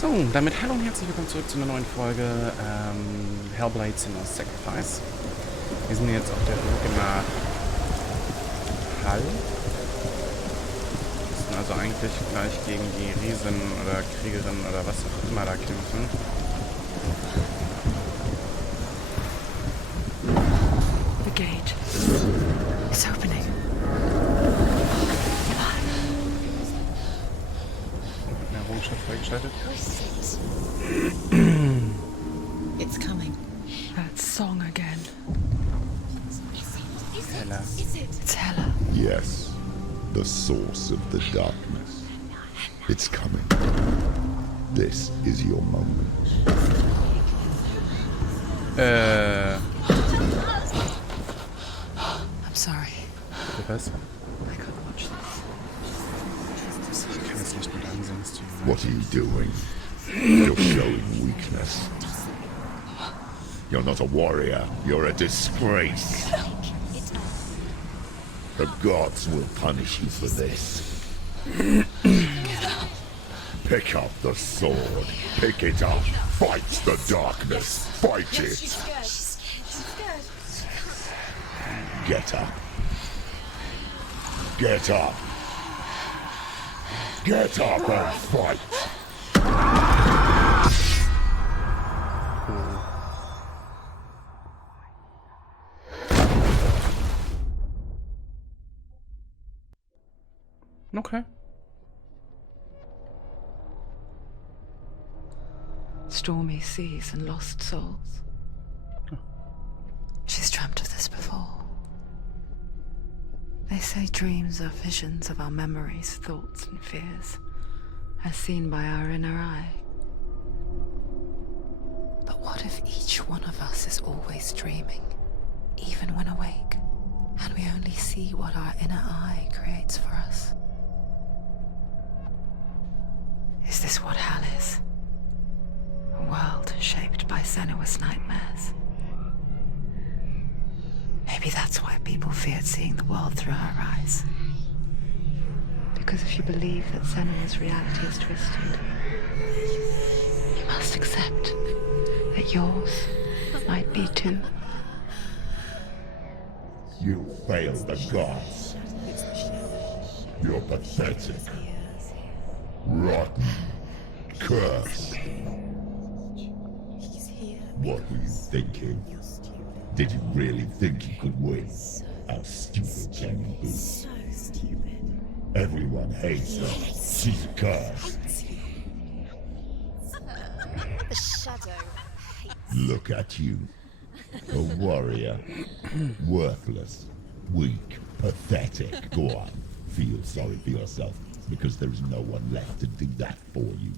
So, damit hallo und herzlich willkommen zurück zu einer neuen Folge Hellblade Senua Sacrifice. Wir sind jetzt auf der Route nach Hall. Wir müssen also eigentlich gleich gegen die Riesen oder Kriegerin oder was auch immer da kämpfen. The gate is opening. Eine Errungenschaft freigeschaltet. It's coming. That song again. Hella. It's Hella. Yes, the source of the darkness. It's coming. This is your moment. I'm sorry. Bitte was? I can't watch this. Ich kann es nicht mit ansehen. Es tut mir leid. What are you doing? You're showing weakness. You're not a warrior. You're a disgrace. The gods will punish you for this. Pick up the sword. Pick it up. Fight the darkness. Fight it. Get up. Get up. Get up and fight. Okay. Stormy seas and lost souls. She's dreamt of this before. They say dreams are visions of our memories, thoughts, and fears, as seen by our inner eye. But what if each one of us is always dreaming, even when awake, and we only see what our inner eye creates for us? Is this what hell is? A world shaped by Senua's nightmares. Maybe that's why people feared seeing the world through her eyes. Because if you believe that Senua's reality is twisted, you must accept that yours might be too. You failed the gods. You're pathetic. Rotten. Cursed. What were you thinking? Did you really think you could win? How stupid can you be? So stupid. Everyone hates her. She's cursed. The shadow hates. Look at you. A warrior. Worthless. Weak. Pathetic. Go on. Feel sorry for yourself, because there is no one left to do that for you.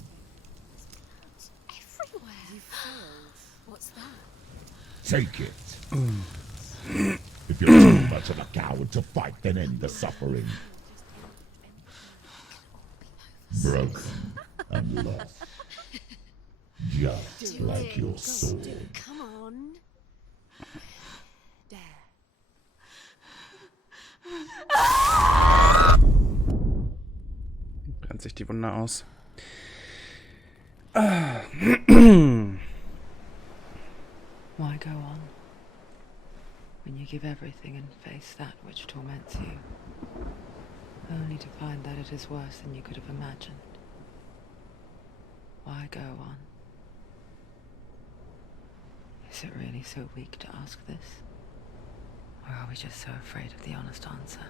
Everywhere. You failed. What's that? Take it. If you're too much of a coward to fight, then end the suffering. Broken and lost. Just like your sword. Come on. Dare. Brennt sich die Wunde aus. Why go on when you give everything and face that which torments you, only to find that it is worse than you could have imagined? Why go on? Is it really so weak to ask this? Or are we just so afraid of the honest answer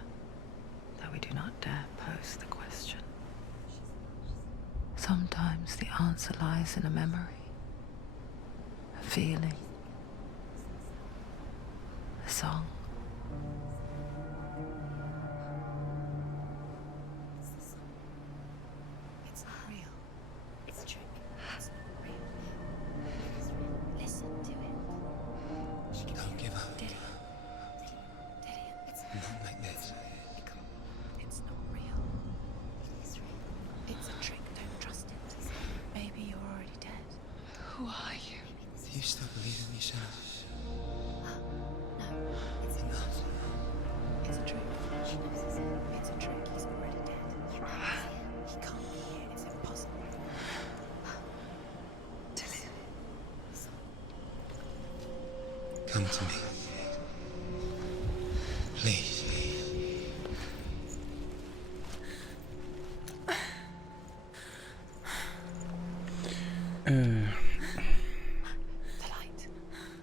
that we do not dare pose the question? Sometimes the answer lies in a memory, a feeling, a song. It's not real. It's a trick. It's not real. It's real. Listen to it. Don't give up. Daddy. It's Not like this. come on. It's not real. It's real. It's a trick. Don't trust it. Maybe you're already dead. Who are you? Do you still believe in yourself? No. It's Enough. It's a trick. She knows it's it. It's a trick. He's already dead. He can't be here. It's impossible. Come to me. Please. The light.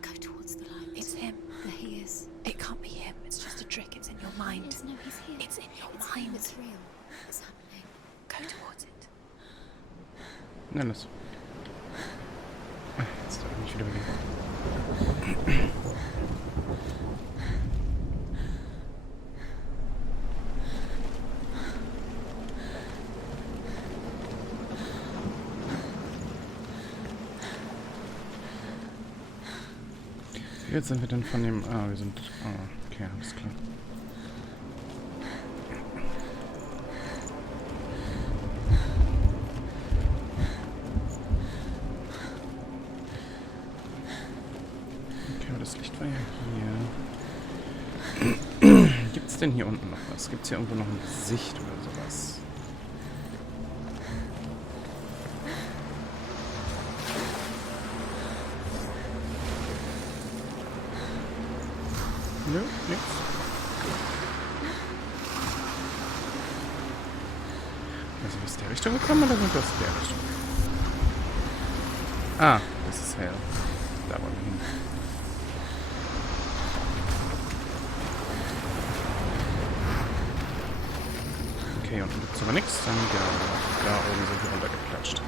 Go towards the light. It's him. There he is. It can't be him. It's just a trick. It's in your mind. No, he's here. It's in your It's mind. him, it's real. It's happening. Go towards it. Na los. Jetzt darf ich mich wieder bewegen. Jetzt sind wir dann von dem... Ah, wir sind... Ah, okay, alles klar. Okay, aber das Licht war ja hier. Gibt's denn hier unten noch was? Gibt's hier irgendwo noch ein Gesicht oder sowas? Nö, nix. Also aus der Richtung gekommen oder sind wir aus der Richtung? Ah, das ist hell. Da wollen wir hin. Okay, unten gibt's aber nichts. Dann genau, da oben sind wir runtergeklatscht.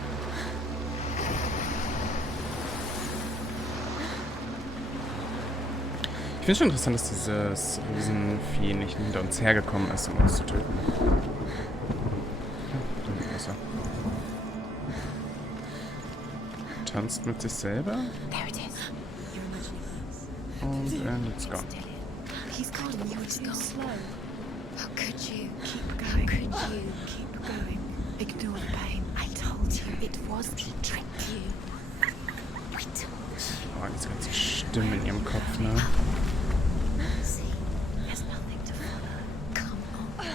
Ich finde es schon interessant, dass dieses Riesenvieh nicht hinter uns hergekommen ist, um uns zu töten. Ja, dann geht besser. Tanzt mit sich selber. There it is. Und let's go. Still in. He's gone. You were too slow. How could you? Keep How going. could you? Keep going. Ignore the pain. I told you it was he tricked you. I told you. Oh, diese ganzen Stimmen in ihrem Kopf, ne? See, there's nothing to follow. Come on.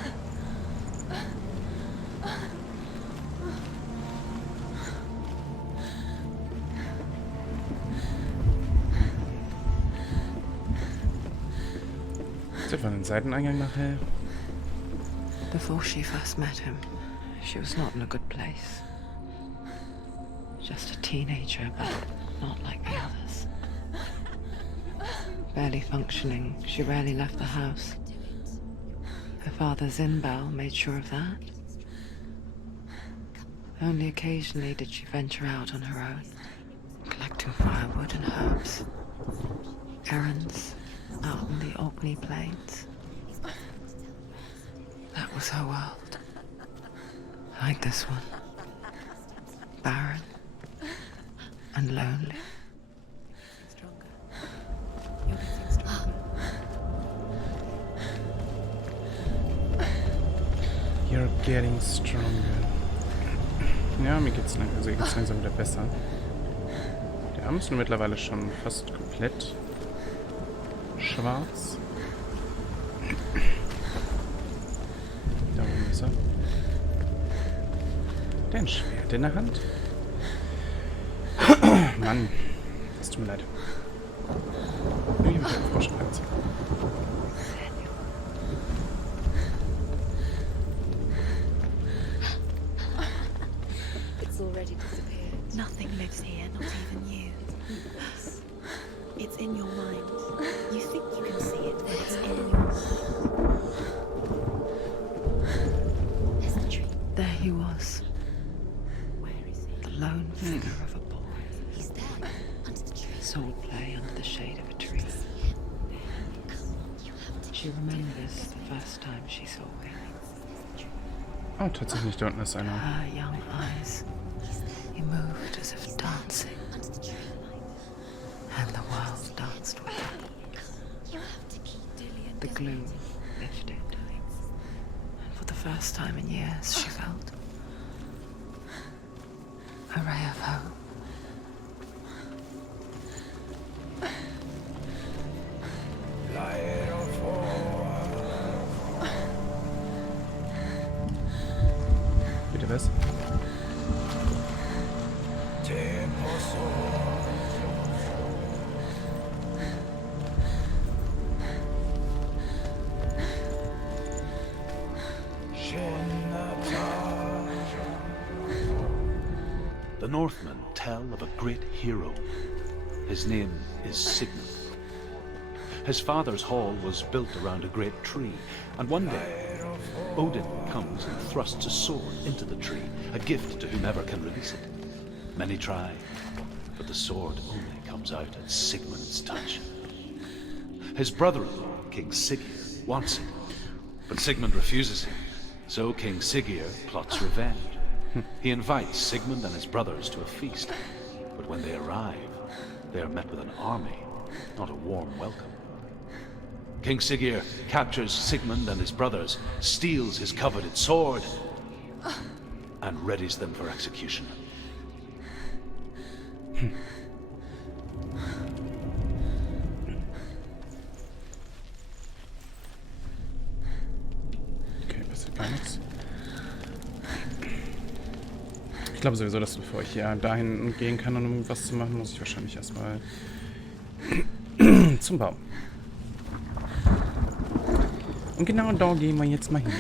Ist etwa ein Seiteneingang nach hell? Before she first met him, she was not in a good place. Just a teenager, but not like the others. Barely functioning, she rarely left the house. Her father Zinbao made sure of that. Only occasionally did she venture out on her own, collecting firewood and herbs. Errands out on the Albany Plains. That was her world. Like this one. Barren and lonely. Stronger. You're getting stronger. You're getting stronger. Ja, mir geht's langsam wieder besser. Der Arm ist nur mittlerweile schon fast komplett schwarz. Da oben ist er. Der hat ein Schwert in der Hand. Mann, es tut mir leid. Ich habe einen Froschplatz. It's already disappeared. Nothing lives here, not even you. It's in your mind. You think you can see it, but it's in your mind. There's the tree. There he was, Where is he? the lone figure of a boy. He's there, under the tree. Soul play under the shade of a tree. She remembers the first time she saw him. Oh, tatsächlich, da unten ist einer. Her young eyes. He moved as if dancing, Under the tree. and the world danced with him. You have to keep Dillian. The gloom lifted, and for the first time in years, she felt a ray of hope. Bitte was? The Northmen tell of a great hero. His name is Sigmund. His father's hall was built around a great tree, and one day Odin comes and thrusts a sword into the tree, a gift to whomever can release it. Many try, but the sword only comes out at Sigmund's touch. His brother-in-law, King Siggeir, wants it, but Sigmund refuses him, so King Siggeir plots revenge. He invites Sigmund and his brothers to a feast, but when they arrive, they are met with an army, not a warm welcome. King Siggeir captures Sigmund and his brothers, steals his coveted sword, and readies them for execution. Okay, passiert gar nichts. Ich glaube sowieso, dass bevor ich hier dahin gehen kann, um was zu machen, muss ich wahrscheinlich erstmal zum Baum. Und genau da gehen wir jetzt mal hin.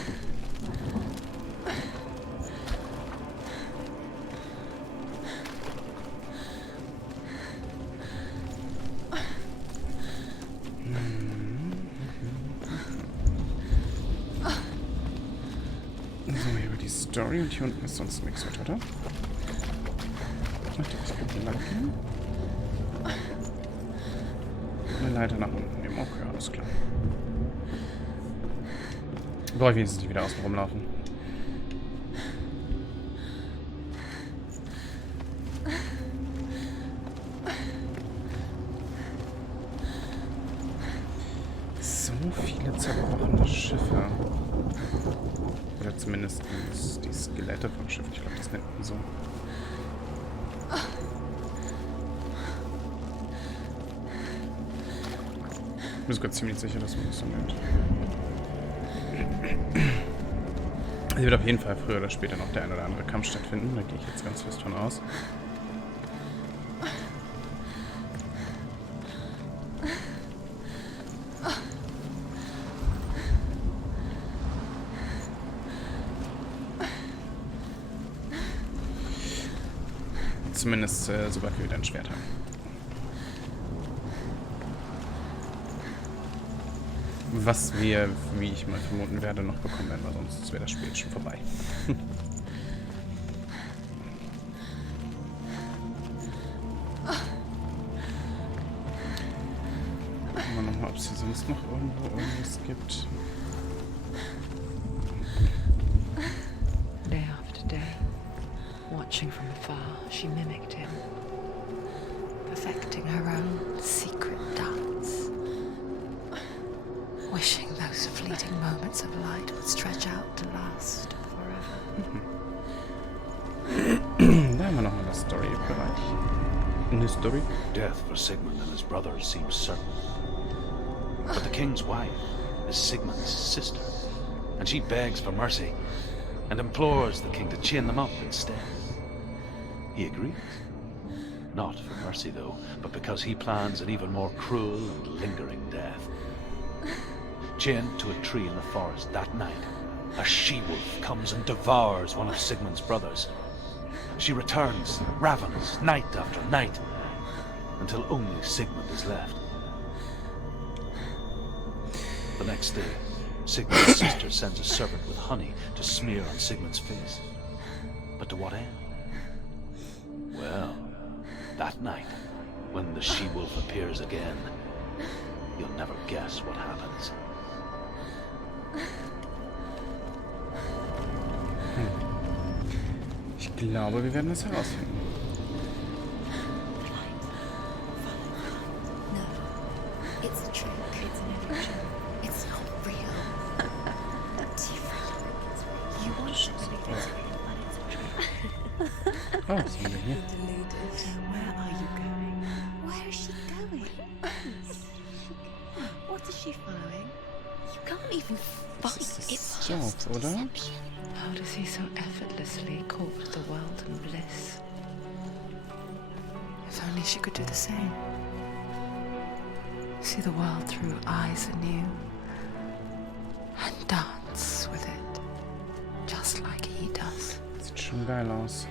So, hier über die Story und hier unten ist sonst nichts weiter, oder? Ach, ich kann hier lang gehen. Eine Leiter nach unten nehmen. Okay, alles klar. Brauche ich wenigstens nicht wieder außen rumlaufen. So viele zerbrochene Schiffe. Oder zumindest die Skelette von Schiffen. Ich glaube, das nennt man so. Ich bin sogar ziemlich sicher, dass man das so nennt. Es wird auf jeden Fall früher oder später noch der ein oder andere Kampf stattfinden. Da gehe ich jetzt ganz fest von aus. Zumindest sobald wir wieder ein Schwert haben. Was wir, wie ich mal vermuten werde, noch bekommen werden, weil sonst wäre das Spiel schon vorbei. Gucken wir nochmal, ob es hier sonst noch irgendwo irgendwas gibt. Day after day, watching from afar, she mimicked him, perfecting her own secret dance. Wishing those fleeting moments of light would stretch out to last forever. Da haben wir nochmal das Story-Bereich. In der Story. Death for Sigmund and his brothers seems certain. But the king's wife is Sigmund's sister, and she begs for mercy and implores the king to chain them up instead. He agrees. Not for mercy, though, but because he plans an even more cruel and lingering death. Chained to a tree in the forest that night, a she-wolf comes and devours one of Sigmund's brothers. She returns, ravenous, night after night, until only Sigmund is left. The next day, Sigmund's sister sends a servant with honey to smear on Sigmund's face. But to what end? Well, that night, when the she-wolf appears again, you'll never guess what happens. Ich glaube, wir werden es herausfinden. No, it's a trick. It's an illusion. It's not real. You want to believe it's real, but it's a trick. Oh, was haben wir hier? Where are you going? Where is she going? What is she following? You can't even fight. Das ist It's Job, just oder? deception. How does he so effortlessly court the world and bliss? If only she could do the same. See the world through eyes anew and dance with it, just like he does. Sieht schon geil aus.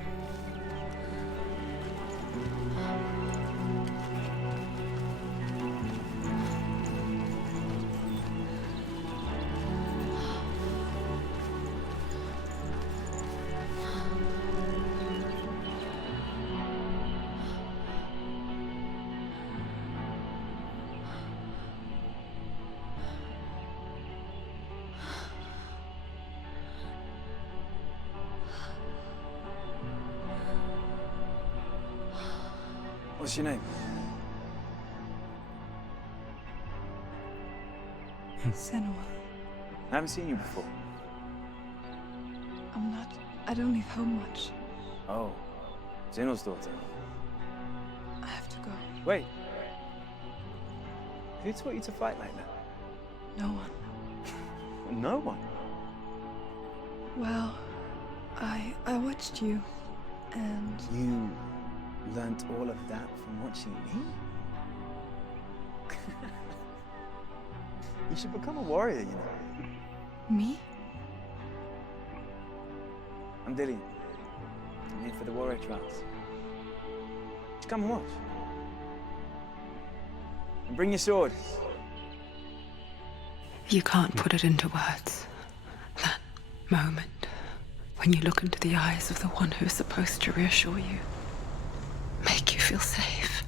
What's your name? Senua. I haven't seen you before. I'm not. I don't leave home much. Oh, Zenua's daughter. I have to go. Wait. Who taught you to fight like that? No one. No one. Well, I watched you, and You learnt all of that from watching me? You should become a warrior, you know. me? I'm Dillian. I'm here for the warrior trials. Just come and watch. And bring your sword. You can't put it into words. That moment when you look into the eyes of the one who's supposed to reassure you, make you feel safe.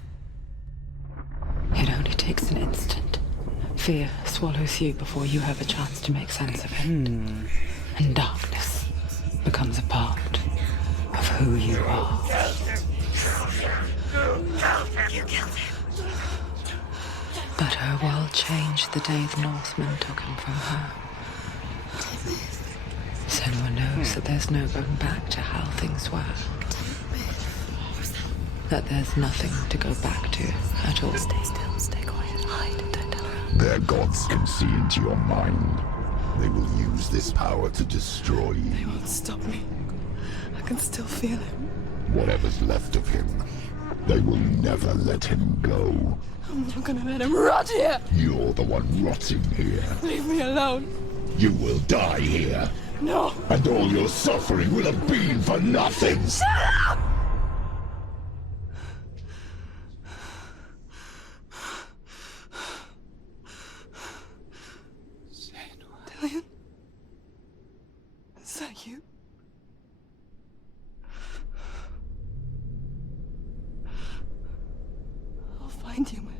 It only takes an instant. Fear swallows you before you have a chance to make sense of it. And darkness becomes a part of who you are. You killed him. But her world changed the day the Northmen took him from her. Senua knows that there's no going back to how things were. That there's nothing to go back to at all. Stay still, stay quiet, hide, don't tell her. Their gods can see into your mind. They will use this power to destroy They you. won't stop me. I can still feel him. Whatever's left of him, they will never let him go. I'm not gonna let him rot here. You're the one rotting here. Leave me alone. You will die here. No. And all your suffering will have been for nothing. Dillian? Is that you? I'll find you, my